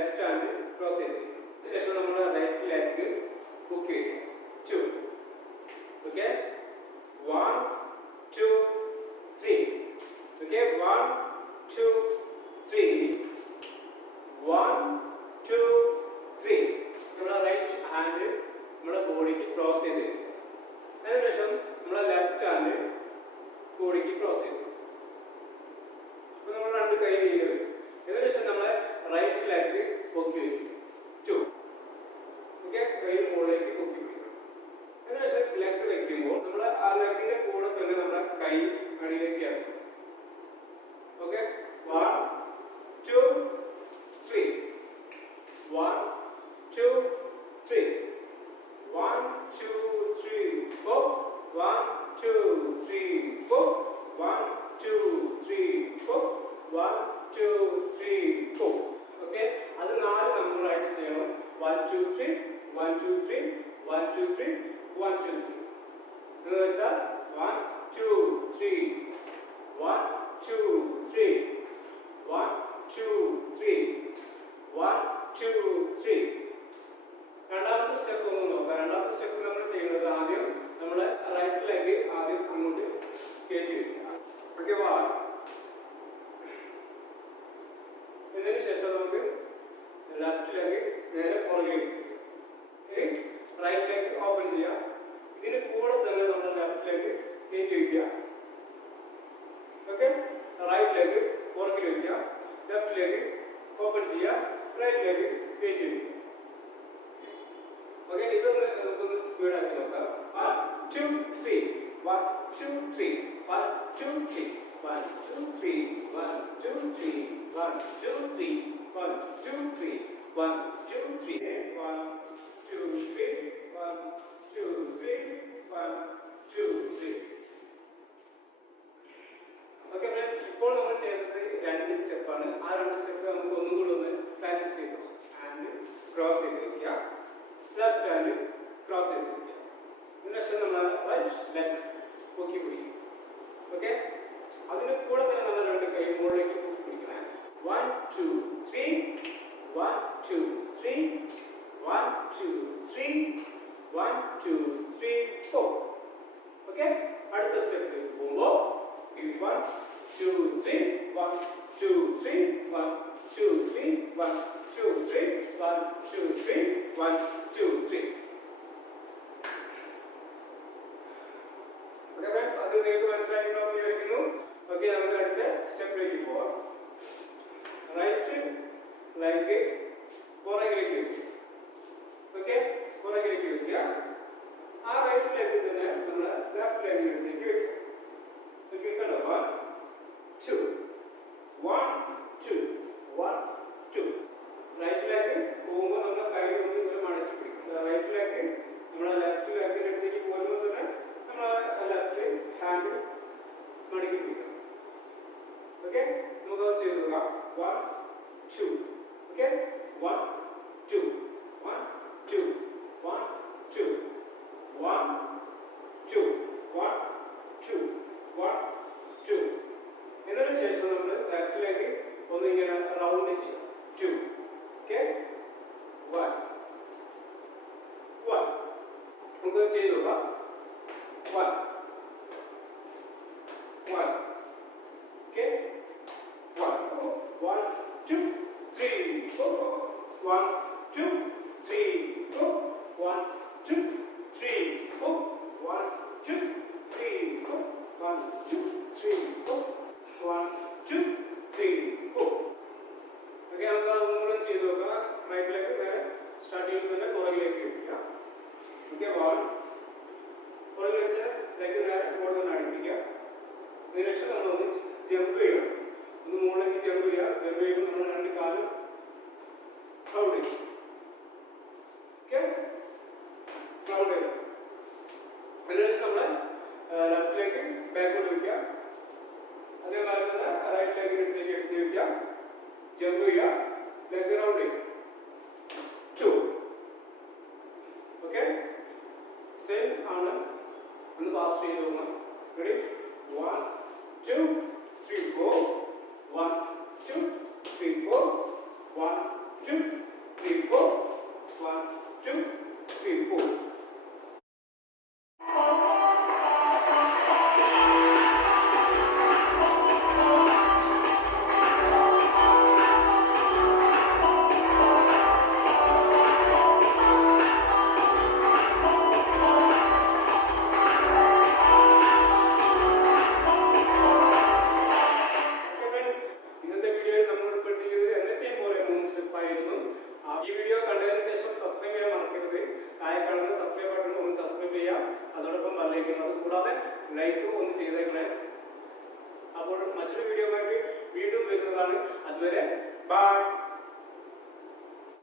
Left hand cross ചെയ്ത് ശേഷം നമ്മൾ റൈറ്റ് ലെഗ് പൊക്കി വയ്ക്കുക. 2. ഓക്കെ, 1 2 3. ഓക്കെ, 1 2 3. 1 2 3. നമ്മുടെ റൈറ്റ് ഹാൻഡ് നമ്മുടെ ബോഡിക്ക് ക്രോസ് ചെയ്ത് വയ്ക്കുക. അതിനുശേഷം നമ്മുടെ ലെഫ്റ്റ് ഹാൻഡ് ബോഡിക്ക് ക്രോസ് ചെയ്തു. അപ്പോൾ നമ്മൾ രണ്ട് കൈ വീഴുക. അതിനുശേഷം നമ്മൾ റൈറ്റ് ലെഗ് പൊക്കി വയ്ക്കും. 2. ഓക്കെ, കൈ മുകളിലേക്ക് പൊക്കി പിടിക്കണം. അതിനുശേഷം ലെഗ് വെക്കുമ്പോൾ നമ്മൾ ആ ലെഗിന്റെ കൂടെ തന്നെ നമ്മുടെ കൈ അടിയിലേക്ക് ആക്കും. ഓക്കെ, 1 2 3. 1 2 3. 1 2 3 4. 1 2 3 4. 1 2 3 4. 1 2 3 4. ഓക്കെ, അത് 4 നമ്പറായിട്ട് ചെയ്യണം. 1 2 3 1 2 3 1 2 3 1 2 3 എന്ന് വെച്ചാൽ 1 2 3 1 2 3 1 2 3 1 2 3. രണ്ടാമത്തെ സ്റ്റെപ്പ് ഒന്ന് നോക്കാം. രണ്ടാമത്തെ സ്റ്റെപ്പ് നമ്മൾ ചെയ്യുന്നത് ആദ്യം നമ്മുടെ റൈറ്റ് ലെഗ് ആദ്യം അങ്ങോട്ട് കയറ്റി വയ്ക്കുക. ഓക്കെ, 1. ഇതിന് ശേഷം നമുക്ക് ലെഫ്റ്റ് ലെഗ് നേരെ പുറകെ റൈറ്റ് ലെഗ് ഓപ്പൺ ചെയ്യാം. ഇതിന് കൂടെ തന്നെ നമ്മൾ ലെഫ്റ്റ് ലെഗ് കയറ്റി വയ്ക്കുക. ഓക്കെ, റൈറ്റ് ലെഗ് പുറകിൽ വയ്ക്കുക. ലെഫ്റ്റ് ലെഗ് ഓപ്പൺ ചെയ്യുക. റൈറ്റ് ലെഗ് കയറ്റി വയ്ക്കുക. ഓക്കെ, ഇതൊന്ന് നമുക്കൊന്ന് സ്പീഡാക്കി നോക്കാം. 1 2 3 1 2 3 1 2 3 1 2 3 1 2 3 1 2 3 1 2 3 1 2 3 1 2 3 1 2 3 1 2 3. ഓക്കെ ഫ്രണ്ട്സ്, ഇപ്പോൾ നമ്മൾ ചെയ്യുന്നത് 2 സ്റ്റെപ്പാണ്. ആ 2 സ്റ്റെപ്പ് നമുക്ക് ഒന്നും കൂടി ഒന്ന് പ്രാക്ടീസ് ചെയ്തു. ഹാൻഡ് ക്രോസ് ചെയ്ത് വയ്ക്കുക. ലെഫ്റ്റ് ഹാൻഡ് ക്രോസ് ചെയ്ത് വയ്ക്കുക. ഇതിനുശേഷം നമ്മൾ റൈറ്റ് ലെഗ് പൊക്കി പിടിക്കും. ഓക്കെ, അതിന് കൂടെ തന്നെ നമ്മൾ രണ്ട് കൈ മുകളിലേക്ക് പൊക്കി പിടിക്കണം. 1 2 3 1 2 3 1 2 3 1 2 3 4. ഓക്കെ, അടുത്ത സ്റ്റെപ്പിലേക്ക് പോകുമ്പോൾ 1 2 3 1 2 3 1 2 3 1 2 3 1 2 3 1 2 3. ഓക്കെ ഫ്രണ്ട്സ്, അത് നിങ്ങൾക്ക് മനസ്സിലായിട്ടുണ്ടാവും വിചാരിക്കുന്നു. ഓക്കെ, നമുക്ക് അടുത്ത സ്റ്റെപ്പിലേക്ക് പോവാം. റൈറ്റ് ലെഗ് പുറകിലേക്ക് വയ്ക്കുക. ഓക്കെ, പുറകിലേക്ക് വയ്ക്കുക. ആ റൈറ്റ് ലെഗ് തന്നെ നമ്മൾ ലെഫ്റ്റ് ലെഗിലേക്ക് വയ്ക്കുക. ഓക്കെ, കണ്ടോ? 1 2 1 2 1 2. റൈറ്റ് ലെഗ് പോകുമ്പോൾ നമ്മൾ കൈ ഒന്ന് ഇങ്ങനെ മടക്കി പിടിക്കും. റൈറ്റ് ലെഗ് നമ്മുടെ ലെഫ്റ്റ് ലെഗിന്റെ അടുത്തേക്ക് പോകുമ്പോൾ തന്നെ നമ്മൾ ലെഫ്റ്റ് ഹാൻഡ് മടക്കി പിടിക്കണം. ഓക്കെ, നമുക്ക് അത് ചെയ്ത് നോക്കാം. 1 2. ഓക്കെ, 1 2 1 2 1 2 1 2 1 2 1 2. ഇതിനു ശേഷം നമ്മൾ ലെഫ്റ്റ് ലെഗ് ഒന്ന് ഇങ്ങനെ റൗണ്ട് ചെയ്യാം. 2. ഓക്കെ, 1 1. നമുക്ക് ചെയ്ത് നോക്കാം. 1 1. ഓക്കെ, 1 1 2 3 4 1 2 3 4 1 2 3 4 1 2 3 4 1 2 3 4 1 2 3 4. ഓക്കെ, നമുക്ക് ഒന്നുകൂടെ ചെയ്ത് നോക്കാം. റൈറ്റ് ലെഗ് നേരെ സ്റ്റാർട്ട് ചെയ്യുമ്പോൾ തന്നെ പുറകിലേക്ക് വയ്ക്കുക. ഓക്കെ, 1 പുറകിൽ വെച്ച് ലെഗ് നേരെ ഇങ്ങോട്ടൊന്ന് അടുപ്പിക്കുക. അതിനുശേഷം നമ്മളൊന്ന് ജമ്പ് ചെയ്യണം. ഒന്ന് മുകളിലേക്ക് ജമ്പ് ചെയ്യുക. ജമ്പ് ചെയ്യുമ്പോൾ നമ്മൾ രണ്ട് കാലും റൗണ്ട് ചെയ്യും. ഓക്കെ, റൗണ്ട് ചെയ്യും. അതിനുശേഷം നമ്മൾ ലെഫ്റ്റ് ലെഗ് ബാക്കോട്ട് വയ്ക്കുക. അതേപോലെ തന്നെ റൈറ്റ് ലെഗിന് അടുത്തേക്ക് എടുത്ത് വയ്ക്കുക. ജമ്പ് ചെയ്യുക. ലെഗ് റൗണ്ട് ചെയ്യും. 2. ഓക്കെ, സെയിം ആണ്. ഒന്ന് പാസ് ചെയ്ത് നോക്കാം. റെഡി? 1 2 3 4 1 2 3 4 1 2 2 3 4 1 2 3 4 ഈ വീഡിയോ കണ്ടതിന് ശേഷം സബ്സ്ക്രൈബ് ചെയ്യാൻ മറക്കരുത്. താഴെ കാണുന്ന സബ്സ്ക്രൈബ് ബട്ടൺ ഒന്ന് സബ്സ്ക്രൈബ് ചെയ്യാം. അതോടൊപ്പം ബെല്ലൈക്കൺ അത് കൂടാതെ ലൈക്കും ഒന്ന് ചെയ്തേക്കണേ. അപ്പോൾ മറ്റൊരു വീഡിയോ വീണ്ടും വരുന്നതാണ്. അതുവരെ ബൈ.